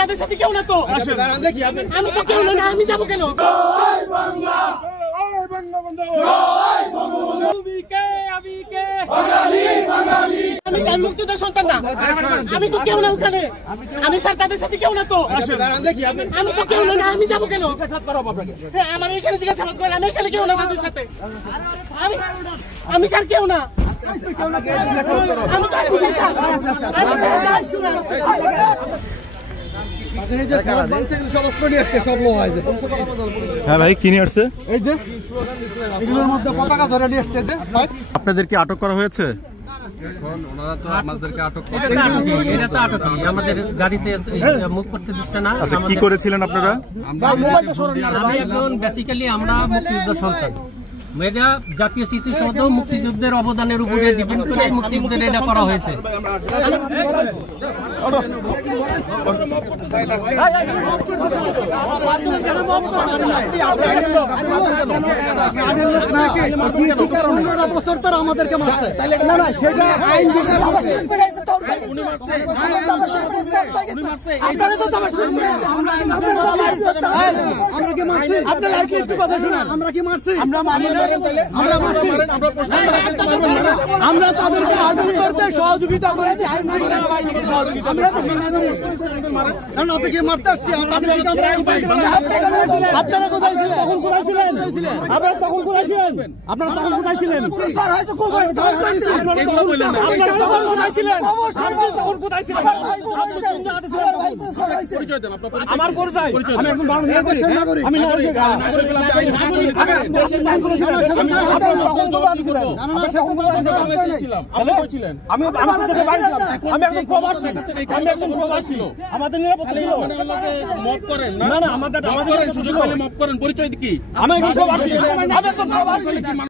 তাদের সাথে কেউ না তো। আমি তো কেউ না, আমি যাবো কেন? আমি মুক্তিযোদ্ধার সন্তান না, আমি তো কেউ না ওখানে। আমি স্যার তাদের সাথে কেউ না তো। আমি তো কেউ না, আমি যাবো কেন? আমার এখানে জিজ্ঞাসাবাদ করেন, আমি এখানে কেউ না তাদের সাথে। আমি স্যার কেউ না। হ্যাঁ ভাই, কি নিয়ে আসছে? এই যে এগুলোর মধ্যে পতাকা ধরে নিয়ে আসছে। যে আপনাদেরকে আটক করা হয়েছে? এখন ওনারা তো আমাদেরকে আটক করছে। এটা তো আটক নেই, আমাদের গাড়িতে মুভ করতে দিচ্ছে না। আচ্ছা, কি করেছিলেন আপনারা? আমি একজন বেসিক্যালি আমরা মুক্তিযুদ্ধ সন্তান। মেয়েরা জাতীয় স্মৃতিসৌধ মুক্তিযুদ্ধের অবদানের উপরে ডিপেন্ড করে মুক্তিযুদ্ধের এটা করা হয়েছে। বছর তারা আমাদেরকে মারছে। আমরা কি মারছি? আমরা তাদেরকে আন্দোলন করতে সহযোগিতা করেছি। আপনি মারতে আসছি, আপনারা কোথায় ছিলেন? তখন কোথায় ছিলেন? আপনারা তখন কোথায় ছিলেন? আপনারা তখন কোথায় ছিলেন? আমার পরিচয়, আমি একজন বাংলাদেশের নাগরিক। আমি একজন প্রবাসী। আমাদের নিরাপত্তা ছিল না, আমাদের সুযোগ পেলে মাফ করেন। পরিচয় কি? আমি একজন প্রবাসী।